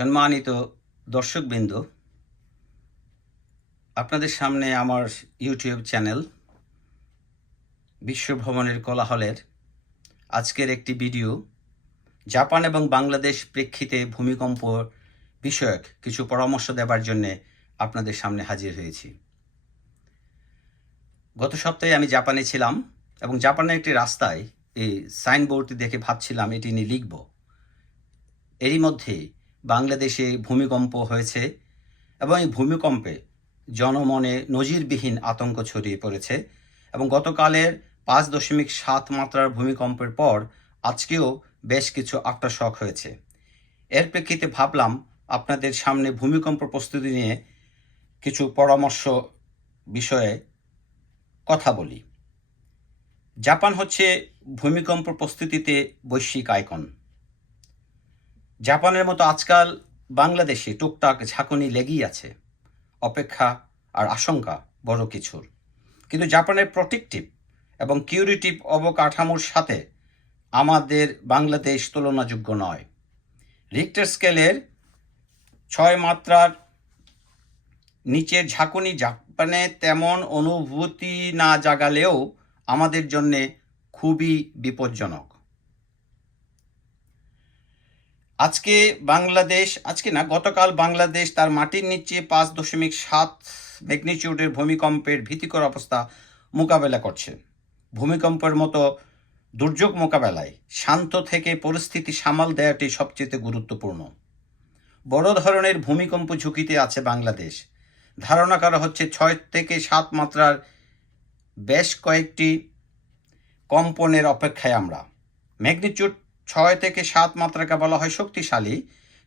সম্মানিত দর্শকবৃন্দ, আপনাদের সামনে আমার ইউটিউব চ্যানেল বিশ্বভ্রমণের কোলাহলের আজকের একটি ভিডিও, জাপান এবং বাংলাদেশ প্রেক্ষিতে ভূমিকম্প বিষয়ক কিছু পরামর্শ দেবার জন্য আপনাদের সামনে হাজির হয়েছি। গত সপ্তাহে আমি জাপানে ছিলাম এবং জাপানের একটি রাস্তায় এই সাইনবোর্ডটি দেখে ভাবছিলাম এটি নিয়ে লিখব। এরই মধ্যে বাংলাদেশে ভূমিকম্প হয়েছে এবং এই ভূমিকম্পে জনমনে নজিরবিহীন আতঙ্ক ছড়িয়ে পড়েছে এবং গতকালের পাঁচ দশমিক সাত মাত্রার ভূমিকম্পের পর আজকেও বেশ কিছু আফটারশক হয়েছে। এর প্রেক্ষিতে ভাবলাম আপনাদের সামনে ভূমিকম্প প্রস্তুতি নিয়ে কিছু পরামর্শ বিষয়ে কথা বলি। জাপান হচ্ছে ভূমিকম্প প্রস্তুতিতে বৈশ্বিক আইকন। জাপানের মতো আজকাল বাংলাদেশে টুকটাক ঝাঁকুনি লেগেই আছে। অপেক্ষা আর আশঙ্কা বড় কিছুর। কিন্তু জাপানের প্রোটেকটিভ এবং কিউরিটিভ অবকাঠামোর সাথে আমাদের বাংলাদেশ তুলনাযোগ্য নয়। রিক্টার স্কেলের ছয় মাত্রার নিচের ঝাঁকুনি জাপানে তেমন অনুভূতি না জাগালেও আমাদের জন্যে খুবই বিপজ্জনক। আজকে বাংলাদেশ, আজকে না, গতকাল বাংলাদেশ তার মাটির নিচে পাঁচ দশমিক সাত ম্যাগনিচিউডের ভূমিকম্পের ভীতিকর অবস্থা মোকাবেলা করছে। ভূমিকম্পের মতো দুর্যোগ মোকাবেলায় শান্ত থেকে পরিস্থিতি সামাল দেওয়াটি সবচেয়ে গুরুত্বপূর্ণ। বড় ধরনের ভূমিকম্প ঝুঁকিতে আছে বাংলাদেশ। ধারণা করা হচ্ছে ছয় থেকে সাত মাত্রার বেশ কয়েকটি কম্পনের অপেক্ষায় আমরা। ম্যাগনিচিউড ছয় থেকে সাত মাত্রাকে বলা হয় শক্তিশালী,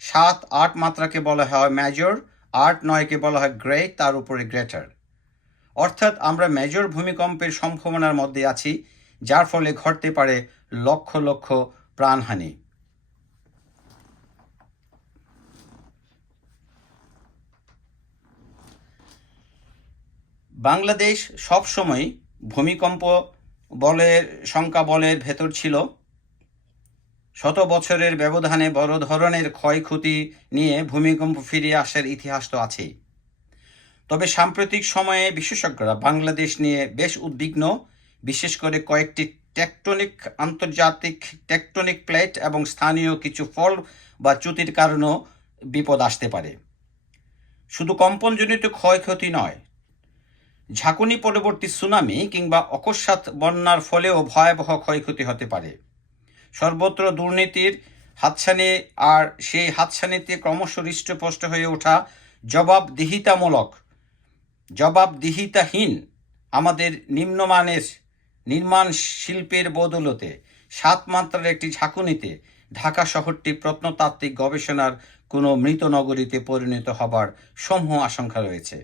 সাত, আট মাত্রাকে বলা হয় মেজর আট, নয়কে বলা হয় গ্রেট তার উপরে গ্রেটার অর্থাৎ আমরা মেজর ভূমিকম্পের সম্ভাবনার মধ্যে আছি, যার ফলে ঘটতে পারে লক্ষ লক্ষ প্রাণহানি। বাংলাদেশ সবসময় ভূমিকম্প বলের সংখ্যা বলের ভেতর ছিল। শত বছরের ব্যবধানে বড় ধরনের ক্ষয়ক্ষতি নিয়ে ভূমিকম্প ফিরিয়ে আসার ইতিহাস তো আছেই। তবে সাম্প্রতিক সময়ে বিশেষজ্ঞরা বাংলাদেশ নিয়ে বেশ উদ্বিগ্ন, বিশেষ করে কয়েকটি টেকটনিক, আন্তর্জাতিক টেকটনিক প্লেট এবং স্থানীয় কিছু ফল বা চ্যুতির কারণেও বিপদ আসতে পারে। শুধু কম্পনজনিত ক্ষয়ক্ষতি নয়, ঝাঁকুনি পরবর্তী সুনামি কিংবা অকস্মাৎ বন্যার ফলেও ভয়াবহ ক্ষয়ক্ষতি হতে পারে। সর্বত্র দুর্নীতির হাতছানি আর সেই হাতছানিতে ক্রমশ হৃষ্টপুষ্ট হয়ে ওঠা জবাবদিহিতামূলক, জবাবদিহিতাহীন আমাদের নিম্নমানের নির্মাণ শিল্পের বদলতে সাত মাত্রার একটি ঝাঁকুনিতে ঢাকা শহরটি প্রত্নতাত্ত্বিক গবেষণার কোনো মৃত নগরীতে পরিণত হবার সমূহ আশঙ্কা রয়েছে।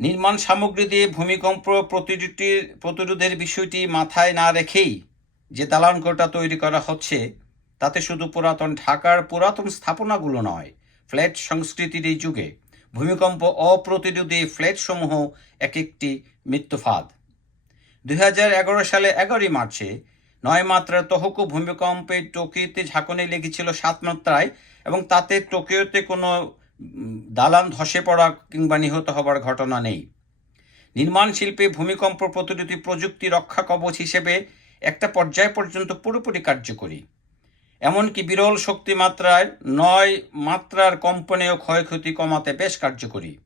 নির্মাণ সামগ্রী দিয়ে ভূমিকম্প প্রতিরোধটির প্রতিরোধের বিষয়টি মাথায় না রেখেই যে দালানকোটা তৈরি করা হচ্ছে, তাতে শুধু পুরাতন ঢাকার পুরাতন স্থাপনাগুলো নয়, ফ্ল্যাট সংস্কৃতির এই যুগে ভূমিকম্প অপ্রতিরোধী ফ্ল্যাটসমূহ এক একটি মৃত্যুফাদ। দুই হাজার এগারো সালে এগারোই মার্চে নয় মাত্রার তহকু ভূমিকম্পে টোকিওতে ঝাঁকুনি লেগেছিল সাত মাত্রায় এবং তাতে টোকিওতে কোনো দালান ধসে পড়া কিংবা নিহত হবার ঘটনা নেই। নির্মাণ শিল্পে ভূমিকম্প প্রতিরোধী প্রযুক্তি রক্ষা কবচ হিসেবে একটা পর্যায় পর্যন্ত পুরোপুরি কার্যকরী। এমনকি বিরল শক্তি মাত্রায় নয় মাত্রার কম্পনেও ক্ষয়ক্ষতি কমাতে বেশ কার্যকরী।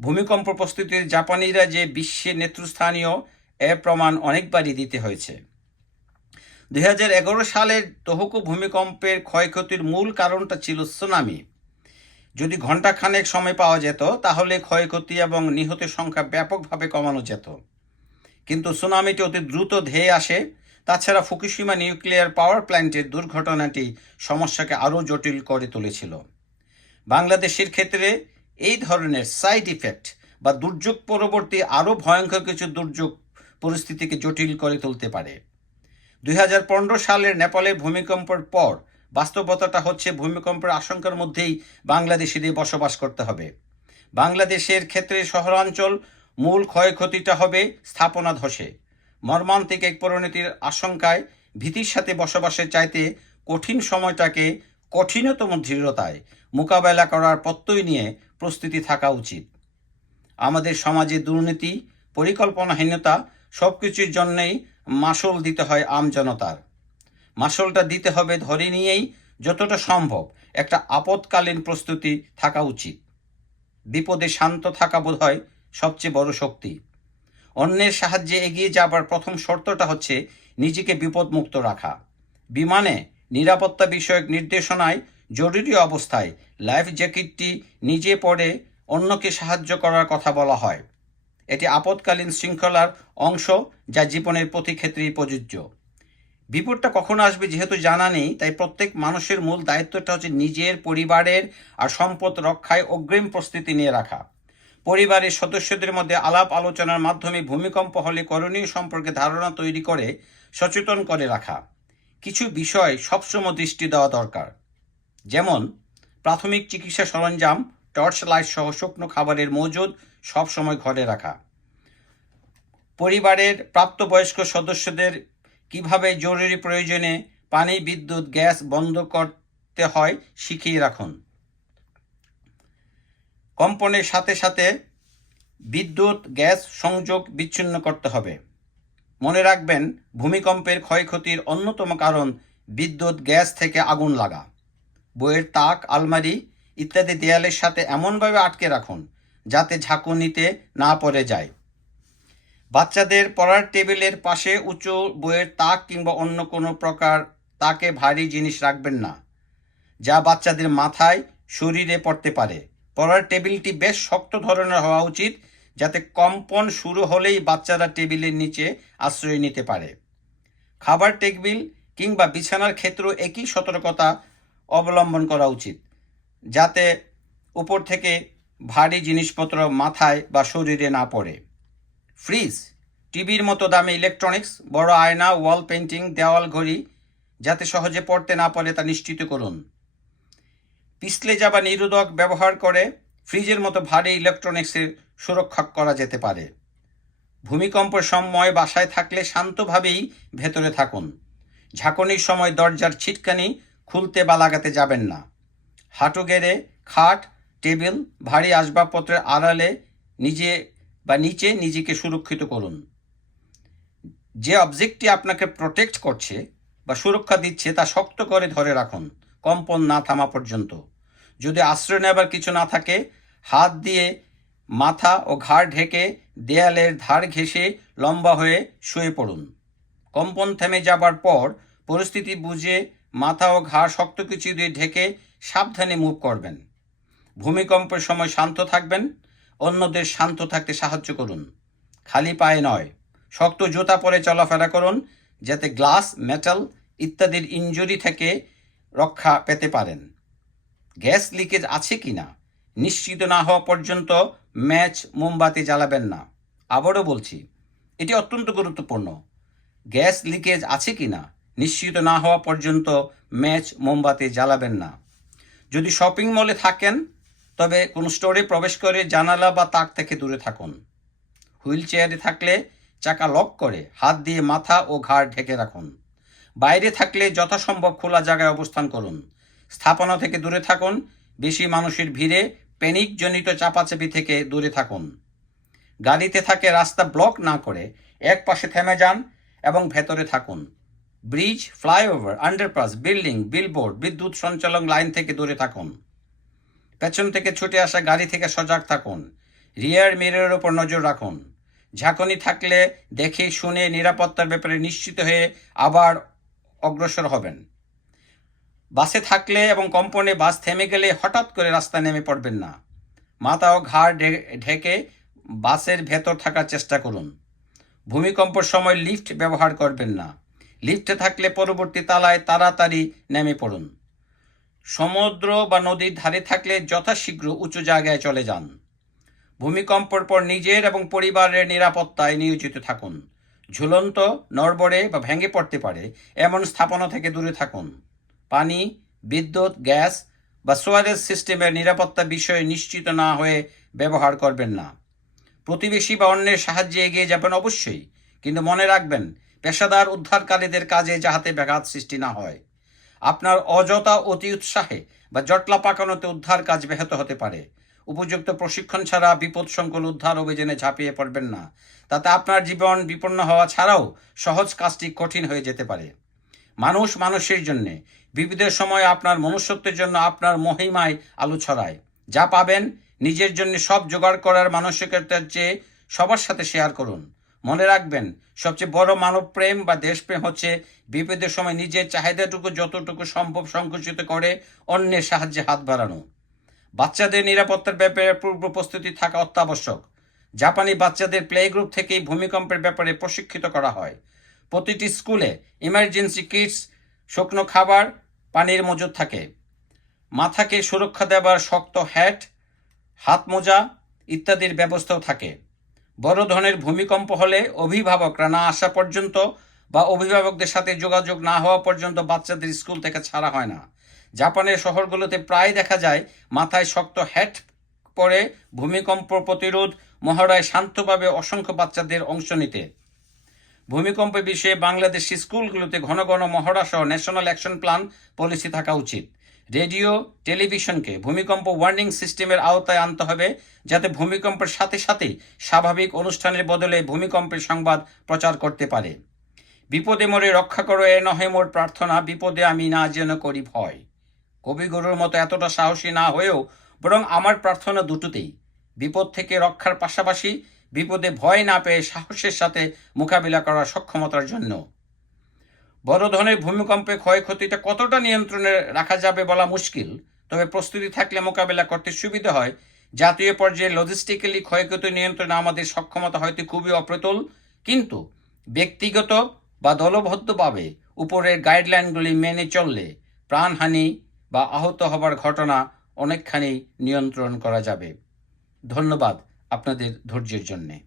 ভূমিকম্প প্রস্তুতির জাপানিরা যে বিশ্বে নেতৃস্থানীয়, এ প্রমাণ অনেকবারই দিতে হয়েছে। দু হাজার এগারো সালের তহুকু ভূমিকম্পের ক্ষয়ক্ষতির মূল কারণটা ছিল সুনামি। যদি ঘন্টাখানেক সময় পাওয়া যেত, তাহলে ক্ষয়ক্ষতি এবং নিহতের সংখ্যা ব্যাপকভাবে কমানো যেত। কিন্তু সুনামিটি অতি দ্রুত ধেয়ে আসে। তাছাড়া ফুকুশিমা নিউক্লিয়ার পাওয়ার প্ল্যান্টের দুর্ঘটনাটি সমস্যাকে আরও জটিল করে তুলেছিল। বাংলাদেশের ক্ষেত্রে এই ধরনের সাইড ইফেক্ট বা দুর্যোগ পরবর্তী আরও ভয়ঙ্কর কিছু দুর্যোগ পরিস্থিতিকে জটিল করে তুলতে পারে। দুই হাজার পনেরো সালের নেপালের ভূমিকম্পের পর বাস্তবতাটা হচ্ছে ভূমিকম্পের আশঙ্কার মধ্যেই বাংলাদেশিদের বসবাস করতে হবে। বাংলাদেশের ক্ষেত্রে শহরাঞ্চল মূল ক্ষয়ক্ষতিটা হবে স্থাপনা ধসে। মর্মান্তিক এক পরিণতির আশঙ্কায় ভীতির সাথে বসবাসের চাইতে কঠিন সময়টাকে কঠিনতম দৃঢ়তায় মোকাবেলা করার প্রত্যয় নিয়ে প্রস্তুতি থাকা উচিত। আমাদের সমাজে দুর্নীতি, পরিকল্পনাহীনতা সব কিছুর জন্যেই মাসুল দিতে হয় আমজনতার মাসুলটা দিতে হবে ধরে নিয়েই যতটা সম্ভব একটা আপৎকালীন প্রস্তুতি থাকা উচিত। বিপদে শান্ত থাকা বোধ হয় সবচেয়ে বড় শক্তি। অন্যের সাহায্যে এগিয়ে যাবার প্রথম শর্তটা হচ্ছে নিজেকে বিপদমুক্ত রাখা। বিমানে নিরাপত্তা বিষয়ক নির্দেশনায় জরুরি অবস্থায় লাইফ জ্যাকেটটি নিজে পরে অন্যকে সাহায্য করার কথা বলা হয়। এটি আপৎকালীন শৃঙ্খলার অংশ যা জীবনের প্রতি ক্ষেত্রেই প্রযোজ্য। বিপদটা কখন আসবে যেহেতু জানা নেই, তাই প্রত্যেক মানুষের মূল দায়িত্বটা হচ্ছে নিজের পরিবারের আর সম্পদ রক্ষায় অগ্রিম প্রস্তুতি নিয়ে রাখা। পরিবারের সদস্যদের মধ্যে আলাপ আলোচনার মাধ্যমে ভূমিকম্প হলে করণীয় সম্পর্কে ধারণা তৈরি করে সচেতন করে রাখা। কিছু বিষয় সবসময় দৃষ্টি দেওয়া দরকার। যেমন, প্রাথমিক চিকিৎসা সরঞ্জাম, টর্চ লাইট সহ শুকনো খাবারের মজুদ সবসময় ঘরে রাখা। পরিবারের প্রাপ্তবয়স্ক সদস্যদের কীভাবে জরুরি প্রয়োজনে পানি, বিদ্যুৎ, গ্যাস বন্ধ করতে হয় শিখিয়ে রাখুন। কম্পনের সাথে সাথে বিদ্যুৎ, গ্যাস সংযোগ বিচ্ছিন্ন করতে হবে। মনে রাখবেন, ভূমিকম্পের ক্ষয়ক্ষতির অন্যতম কারণ বিদ্যুৎ, গ্যাস থেকে আগুন লাগা। বইয়ের তাক, আলমারি ইত্যাদি দেয়ালের সাথে এমনভাবে আটকে রাখুন যাতে ঝাঁকুনিতে না পড়ে যায়। বাচ্চাদের পড়ার টেবিলের পাশে উঁচু বইয়ের তাক কিংবা অন্য কোনো প্রকার তাকে ভারী জিনিস রাখবেন না, যা বাচ্চাদের মাথায় শরীরে পড়তে পারে। পড়ার টেবিলটি বেশ শক্ত ধরনের হওয়া উচিত, যাতে কম্পন শুরু হলেই বাচ্চারা টেবিলের নিচে আশ্রয় নিতে পারে। খাবার টেবিল কিংবা বিছানার ক্ষেত্রেও একই সতর্কতা অবলম্বন করা উচিত, যাতে উপর থেকে ভারী জিনিসপত্র মাথায় বা শরীরে না পড়ে। ফ্রিজ, টিভির মতো দামে ইলেকট্রনিক্স, বড় আয়না, ওয়াল পেন্টিং দেওয়াল ঘড়ি, যাতে সহজে পড়তে না পারে তা নিশ্চিত করুন। পিছলে যাবা নিরোধক ব্যবহার করে ফ্রিজের মতো ভারী ইলেকট্রনিক্সের সুরক্ষা করা যেতে পারে। ভূমিকম্পের সময় বাসায় থাকলে শান্তভাবেই ভেতরে থাকুন। ঝাঁকুনির সময় দরজার ছিটকানি খুলতে বা লাগাতে যাবেন না। হাঁটু গেড়ে, খাট, টেবিল, ভারী আসবাবপত্রের আড়ালে নিজে বা নিচে নিজেকে সুরক্ষিত করুন। যে অবজেক্টটি আপনাকে প্রোটেক্ট করছে বা সুরক্ষা দিচ্ছে, তা শক্ত করে ধরে রাখুন। কম্পন না থামা পর্যন্ত। যদি আশ্রয় নেবার কিছু না থাকে, হাত দিয়ে মাথা ও ঘাড় ঢেকে দেয়ালের ধার ঘেঁষে লম্বা হয়ে শুয়ে পড়ুন। কম্পন থেমে যাবার পর পরিস্থিতি বুঝে মাথা ও ঘাড় শক্ত কিছু দিয়ে ঢেকে সাবধানে মুভ করবেন। ভূমিকম্পের সময় শান্ত থাকবেন। অন্যদের শান্ত থাকতে সাহায্য করুন। খালি পায়ে নয়, শক্ত জুতা পরে চলাফেরা করুন, যাতে গ্লাস, মেটাল ইত্যাদির ইনজুরি থেকে রক্ষা পেতে পারেন। গ্যাস লিকেজ আছে কি না? নিশ্চিত না হওয়া পর্যন্ত ম্যাচ মোমবাতি জ্বালাবেন না। আবারও বলছি, এটি অত্যন্ত গুরুত্বপূর্ণ। গ্যাস লিকেজ আছে কি না? নিশ্চিত না হওয়া পর্যন্ত ম্যাচ মোমবাতি জ্বালাবেন না। যদি শপিং মলে থাকেন তবে কোনো স্টোরে প্রবেশ করে জানালা বা তাক থেকে দূরে থাকুন। হুইল চেয়ারে থাকলে চাকা লক করে হাত দিয়ে মাথা ও ঘাড় ঢেকে রাখুন। বাইরে থাকলে যথাসম্ভব খোলা জায়গায় অবস্থান করুন। স্থাপনা থেকে দূরে থাকুন। বেশি মানুষের ভিড়ে প্যানিকজনিত চাপাচাপি থেকে দূরে থাকুন। গাড়িতে থাকে রাস্তা ব্লক না করে এক পাশে থেমে যান এবং ভেতরে থাকুন। Bridge, flyover, underpass, building, billboard, বিদ্যুৎ সঞ্চালন লাইন থেকে দূরে থাকুন। পেছন থেকে ছুটে আসা গাড়ি থেকে সজাগ থাকুন। রিয়ার মিররের ওপর নজর রাখুন। ঝাঁকুনি থাকলে দেখে শুনে নিরাপত্তার ব্যাপারে নিশ্চিত হয়ে আবার অগ্রসর হবেন। বাসে থাকলে এবং কম্পনে বাস থেমে গেলে হঠাৎ করে রাস্তা নেমে পড়বেন না। মাথা ও ঘাড় ঢেকে বাসের ভেতর থাকার চেষ্টা করুন। ভূমিকম্পর সময় লিফট ব্যবহার করবেন না। লিফটে থাকলে পরবর্তী তালায় তাড়াতাড়ি নেমে পড়ুন। সমুদ্র বা নদীর ধারে থাকলে যথাশীঘ্র উঁচু জায়গায় চলে যান। ভূমিকম্পর পর নিজের এবং পরিবারের নিরাপত্তায় নিয়োজিত থাকুন। ঝুলন্ত, নড়বড়ে বা ভেঙে পড়তে পারে এমন স্থাপনা থেকে দূরে থাকুন। পানি, বিদ্যুৎ, গ্যাস বা সোয়ারেজ সিস্টেমের নিরাপত্তা বিষয়ে নিশ্চিত না হয়ে ব্যবহার করবেন না। প্রতিবেশী বা অন্যের সাহায্যে এগিয়ে যাবেন অবশ্যই, কিন্তু মনে রাখবেন, পেশাদার উদ্ধারকারীদের কাজে যাহাতে ব্যাঘাত সৃষ্টি না হয়। আপনার অযথা অতি উৎসাহে বা জটলা পাকানোতে উদ্ধার কাজ ব্যাহত হতে পারে। উপযুক্ত প্রশিক্ষণ ছাড়া বিপদ সংকুল উদ্ধার অভিযানে ঝাঁপিয়ে পড়বেন না। তাতে আপনার জীবন বিপন্ন হওয়া ছাড়াও সহজ কাজটি কঠিন হয়ে যেতে পারে। মানুষ মানুষের জন্যে বিপদের সময় আপনার মনুষ্যত্বের জন্য আপনার মহিমায় আলো ছড়ায়। যা পাবেন, নিজের জন্য সব জোগাড় করার মানসিকতার চেয়ে সবার সাথে শেয়ার করুন। মনে রাখবেন, সবচেয়ে বড় মানব প্রেম বা দেশপ্রেম হচ্ছে বিপদের সময় নিজের চাহিদাটুকু যতটুকু সম্ভব সংকুচিত করে অন্যের সাহায্যে হাত বাড়ানো। বাচ্চাদের নিরাপত্তার ব্যাপারে পূর্ব প্রস্তুতি থাকা অত্যাবশ্যক। জাপানি বাচ্চাদের প্লে গ্রুপ থেকেই ভূমিকম্পের ব্যাপারে প্রশিক্ষিত করা হয়। প্রতিটি স্কুলে ইমার্জেন্সি কিটস, শুকনো খাবার, পানির মজুদ থাকে। মাথাকে সুরক্ষা দেবার শক্ত হ্যাট, হাত মোজা ইত্যাদির ব্যবস্থাও থাকে। বড় ধরনের ভূমিকম্প হলে অভিভাবকরা না আসা পর্যন্ত বা অভিভাবকদের সাথে যোগাযোগ না হওয়া পর্যন্ত বাচ্চাদের স্কুল থেকে ছাড়া হয় না। জাপানের শহরগুলোতে প্রায় দেখা যায়, মাথায় শক্ত হ্যাট পরে ভূমিকম্প প্রতিরোধ মহড়ায় শান্তভাবে অসংখ্য বাচ্চাদের অংশ নিতে। ভূমিকম্পের বিষয়ে বাংলাদেশ স্কুলগুলোতে ঘন ঘন মহড়া সহ ন্যাশনাল অ্যাকশন প্ল্যান পলিসি থাকা উচিত। রেডিও, টেলিভিশনকে ভূমিকম্প ওয়ার্নিং সিস্টেমের আওতায় আনতে হবে, যাতে ভূমিকম্পের সাথে সাথে স্বাভাবিক অনুষ্ঠানের বদলে ভূমিকম্পের সংবাদ প্রচার করতে পারে। বিপদে মরে রক্ষা করো, এ নহে মোর প্রার্থনা, বিপদে আমি না যেন করি ভয়। কবিগুরুর মতো এতটা সাহসী না হয়েও বরং আমার প্রার্থনা দুটোতেই। বিপদ থেকে রক্ষার পাশাপাশি বিপদে ভয় না পেয়ে সাহসের সাথে মোকাবিলা করার সক্ষমতার জন্য। বড় ধরনের ভূমিকম্পে ক্ষয়ক্ষতিটা কতটা নিয়ন্ত্রণে রাখা যাবে বলা মুশকিল, তবে প্রস্তুতি থাকলে মোকাবিলা করতে সুবিধা হয়। জাতীয় পর্যায়ে লজিস্টিক্যালি ক্ষয়ক্ষতি নিয়ন্ত্রণে আমাদের সক্ষমতা হয়তো খুবই অপ্রতুল, কিন্তু ব্যক্তিগত বা দলবদ্ধভাবে উপরের গাইডলাইনগুলি মেনে চললে প্রাণহানি বা আহত হবার ঘটনা অনেকখানি নিয়ন্ত্রণ করা যাবে। ধন্যবাদ আপনাদের ধৈর্যের জন্যে।